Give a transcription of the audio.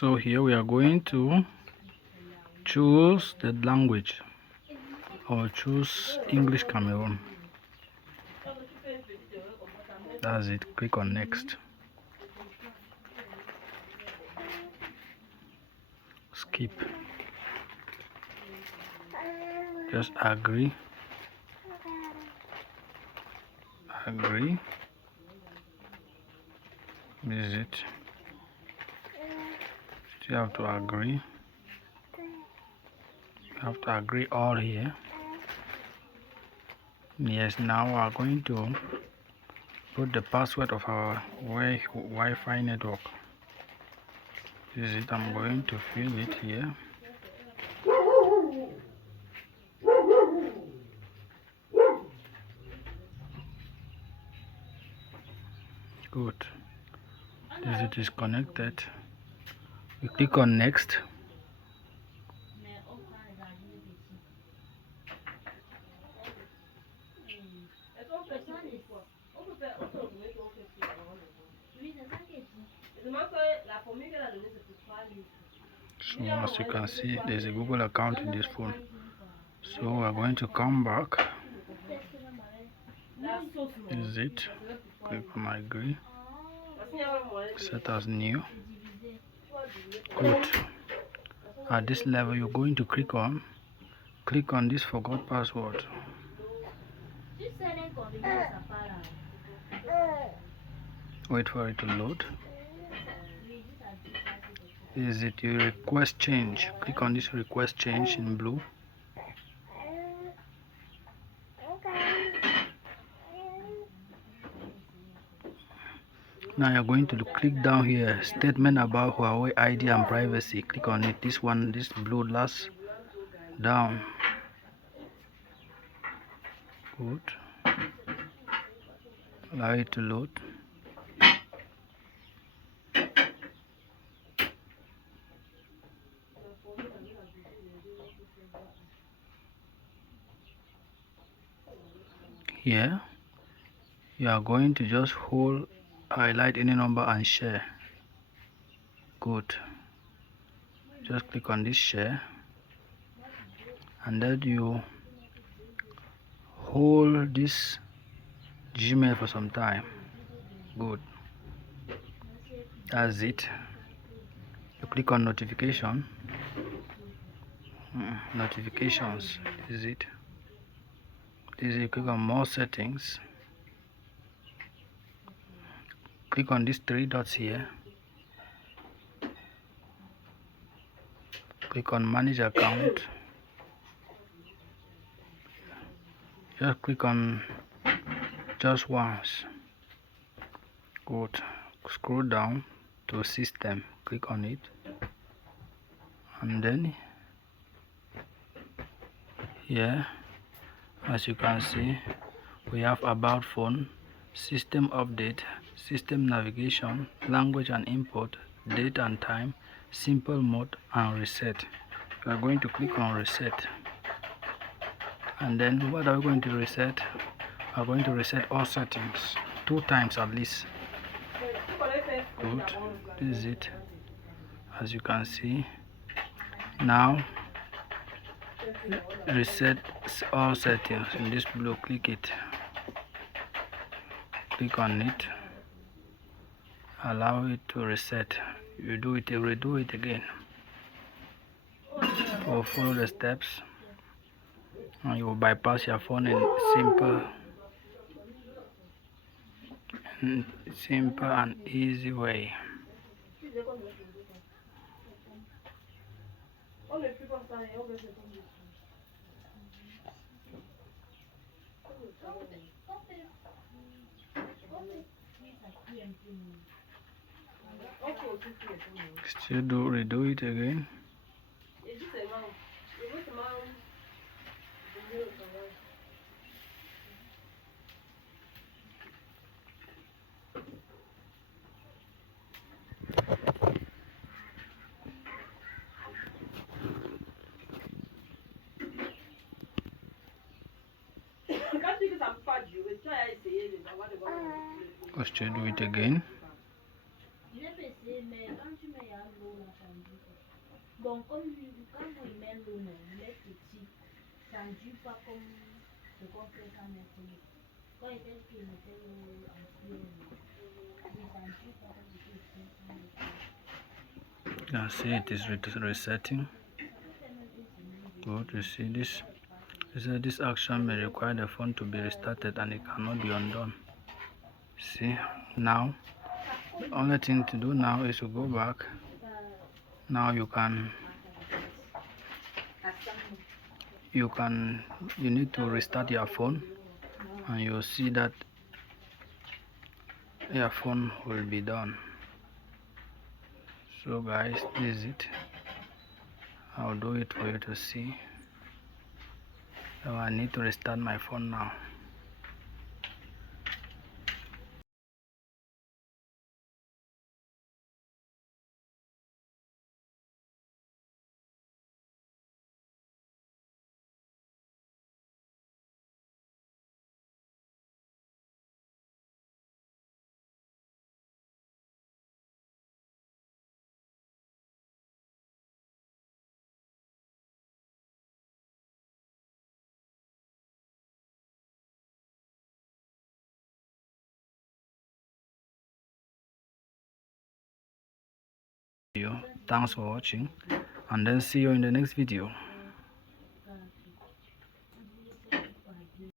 So here we are going to choose the language, or choose English Cameroon. That's it. Click on next. Skip. Just agree. Agree. This is it. You have to agree. You have to agree all here. Yes, now we are going to put the password of our Wi-Fi network. This is it. I'm going to fill it here. Good. This it is connected. We click on next. So as you can see, there's a Google account in this phone. So we're going to come back. This is it. Click on agree. Set as new. Good. At this level, you're going to click on this forgot password. Wait for it to load. Is it your request change? Click on this request change in blue. Now you're going to click down here, statement about Huawei ID and privacy. Click on it. This one, this blue last down. Good. Allow it to load. Here you are going to just highlight any number and share. Good. Just click on this share, and then you hold this Gmail for some time. Good. That's it. You click on notification. Notifications. This is it. This is you click on more settings. Click on these three dots here. Click on manage account. Just click on just once. Good. Scroll down to system. Click on it, and then here, as you can see, we have about phone, system update, system navigation, language and import, date and time, simple mode, and reset. We are going to click on reset, and then what are we going to reset? We are going to reset all settings 2 times at least. Good. This is it. As you can see, now reset all settings in this blue. Click it. Click on it. Allow it to reset. You do it, redo it again. Or follow the steps, and you will bypass your phone in simple and easy way. Still redo it again. Still do it again. You can see it is resetting. Good, you see this. It says this action may require the phone to be restarted and it cannot be undone. See, now the only thing to do now is to go back. Now you need to restart your phone, and you'll see that your phone will be done. So guys, this is it. I'll do it for you to see. So I need to restart my phone now. Thanks for watching, and then see you in the next video.